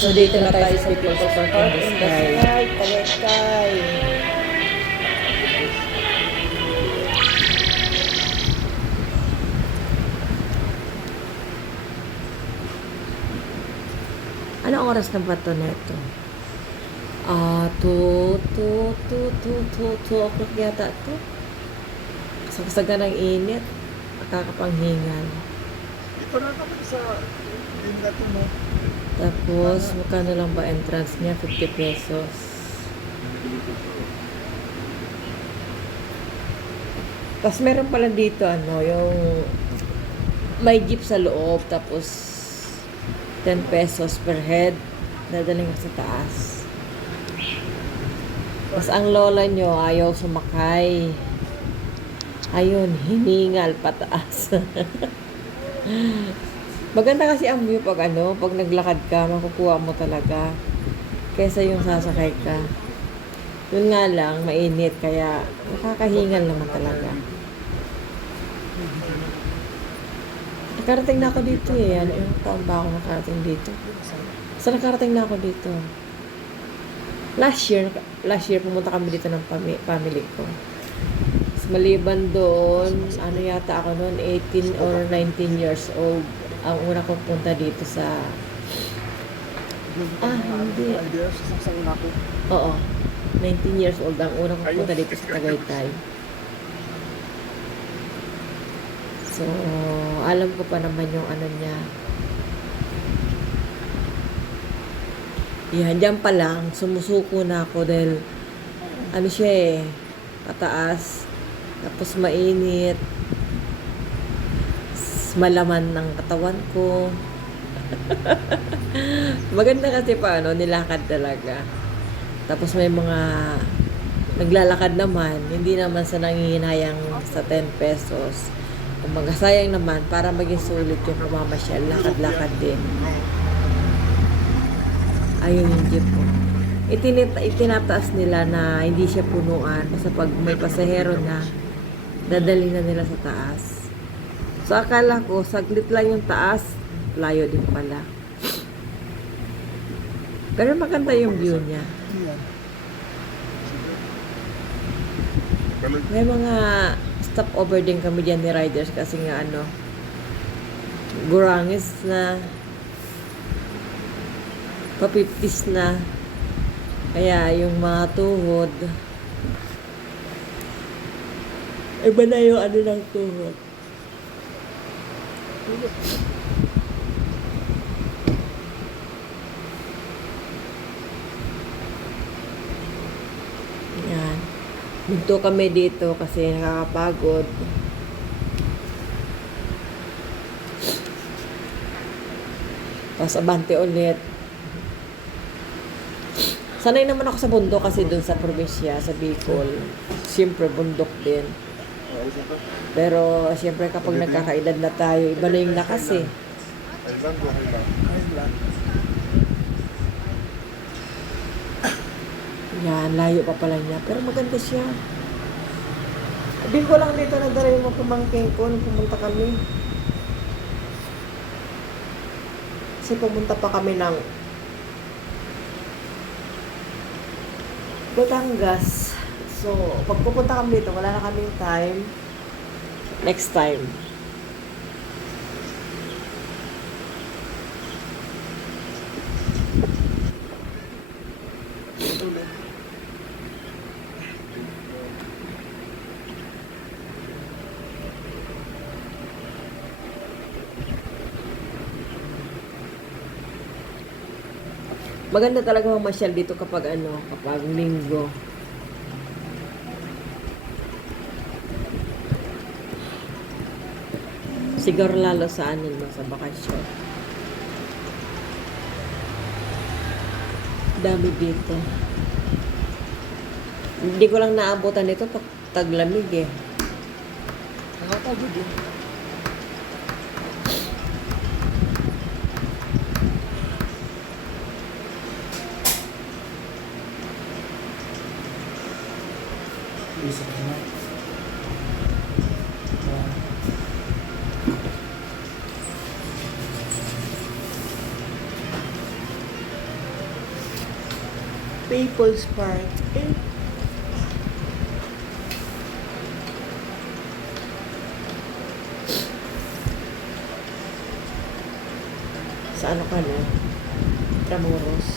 So, dito na tayo sa People's Park in the Sky. Tagaytay. Anong oras na ba ito neto? 2 o'clock yata ito. Kasagsaga ng init. Nakakapanghingal. Dito na kami sa din natin mo. Tapos, magkano lang ba entrance niya? 50 pesos. Tapos, meron pala dito, yung may jeep sa loob. Tapos, 10 pesos per head. Dadaling ka sa taas. Tapos, ang lola nyo, ayaw sumakay. Ayun, hiningal pataas. Maganda kasi ang view pag pag naglakad ka, makukuha mo talaga. Kesa yung sasakay ka. Yun nga lang, mainit, kaya nakakahingal naman talaga. Nakarating na ako dito eh. Yung taon ba ako nakarating dito? Saan nakarating na ako dito? Last year pumunta kami dito ng family ko. Maliban doon, yata ako noon, 18 or 19 years old. Ang una kong punta dito sa... hindi. Sa una ko. Oo. 19 years old ang una kong punta dito sa Tagaytay. So, alam ko pa naman yung niya. Yan, dyan pa lang, sumusuko na ako dahil, siya pataas. Tapos mainit. Malaman ng katawan ko. Maganda kasi nilakad talaga. Tapos may mga naglalakad naman, hindi naman sa nangihinayang sa 10 pesos. Kung sayang naman, para maging sulit yung pamamasyal, lakad-lakad din. Ayun yung jeep ko. Itinataas nila na hindi siya punuan. Basta pag may pasahero na, dadali na nila sa taas. So, akala ko, saglit lang yung taas, layo din pala. Pero maganda yung view niya. May mga stopover din kami dyan ni riders kasi nga gurangis na, pa-50s na. Kaya yung mga tuhod, iba na yung ng tuhod. Yan. Bunto kami dito kasi nakakapagod. Tapos abante ulit. Sanay naman ako sa bundok kasi dun sa probinsya, sa Bicol. Siyempre, bundok din. Pero, siyempre, kapag nagkakaedad na tayo, iba na yung lakas eh. Yan, layo pa pala niya. Pero maganda siya. Sabihin ko lang dito, nagdala yung mga pamangking ko nung pumunta kami. Kasi pumunta pa kami ng Batangas. So, pag pupunta kami dito, wala na kaming time. Next time. Maganda talaga mamasyal dito kapag kapag linggo. Siguro lalo sa sa bakasyon. Dami dito. Hindi ko lang naabutan dito pag taglamig eh. Nakakagod yun. Isa ka na. People's Park. Eh. Sa ano ka na? Tramuros.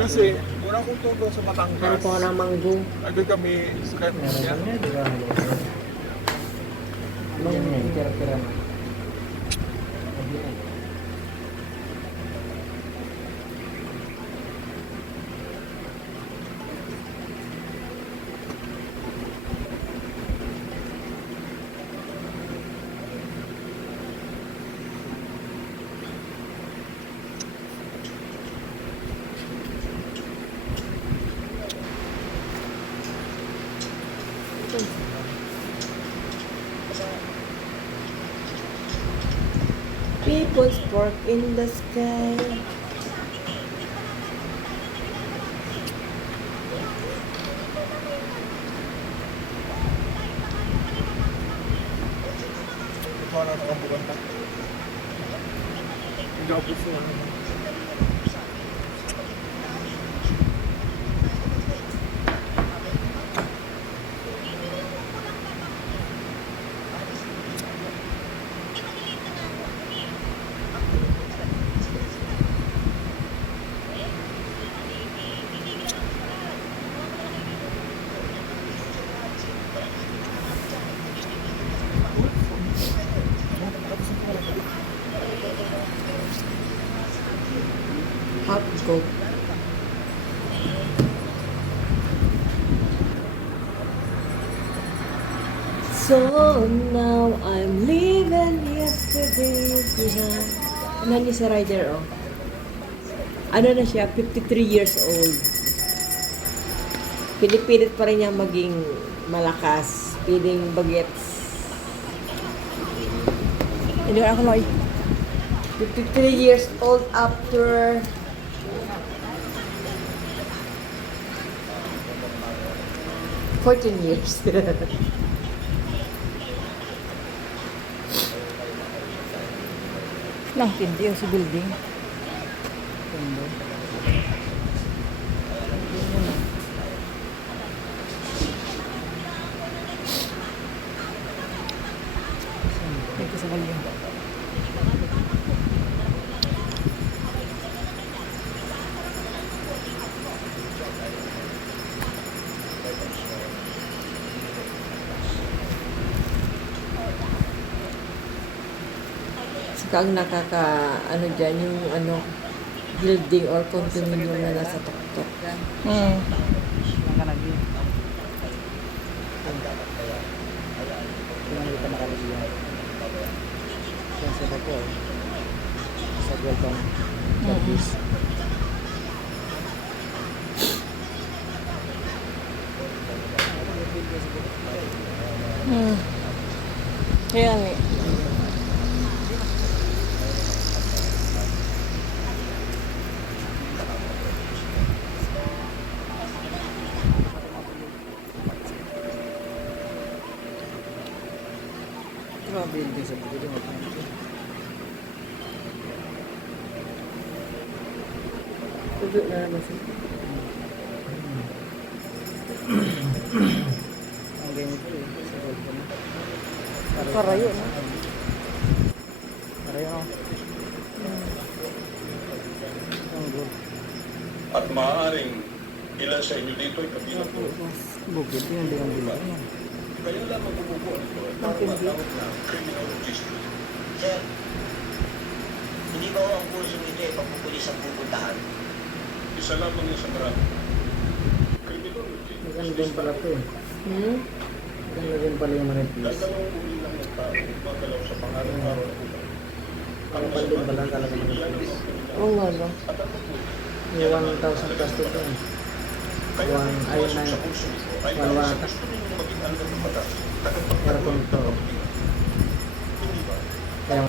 Kasi, unang kong tuto sa Ano Batangas. po ng manggo? Nandun kami sa kanya. People's Park in the sky. Ito na nakabukan ka. Hindi ako puso. Hot Coke. So now I'm leaving yesterday behind. Ano niya si Ryder, oh? Ano na siya? 53 years old. Pinipilit pa rin niya maging malakas. Piling bagets. Hindi ako lang 53 years old after 14 years. Tindi yung sa building. Ito sa kalyo. Saka ang ano dyan, yung building or condominium na nasa tuktok. Nakalagay. Hindi ka nakalagay. Yan sa bako. Sa welcome service. Kaya nga. Grabe yung sa building. Tudo na naman siya. Ang ganito eh. Sa welcome. Karayo, no? Karayo, no? Ang good. At maaaring ilan sa inyo dito ay kabilang po. Bukid yun, hindi ang bilang. Kaya lamang bumubuo nito ay parang matawag na criminal registry. Sir, hindi ba ho ang kurso nito ay pagpupulis ang pupuntahan? Isa lamang yung sa marami. Criminology. Maganda din pala ito eh. Hmm? Maganda din pala yung manipis. Dalawang uri lang ng tao magalaw sa pang-araw-araw na buhay. Ang pandin pala talaga manipis. Oo nga, no? At ang mabuti, Yung 1,000 plus ito eh. kaya One, ang ay, pumasok nine. sa kurso nito ay One, dahil sa one. gusto ninyo maging alda ng batas. Pero kung ito, Hindi ba? kaya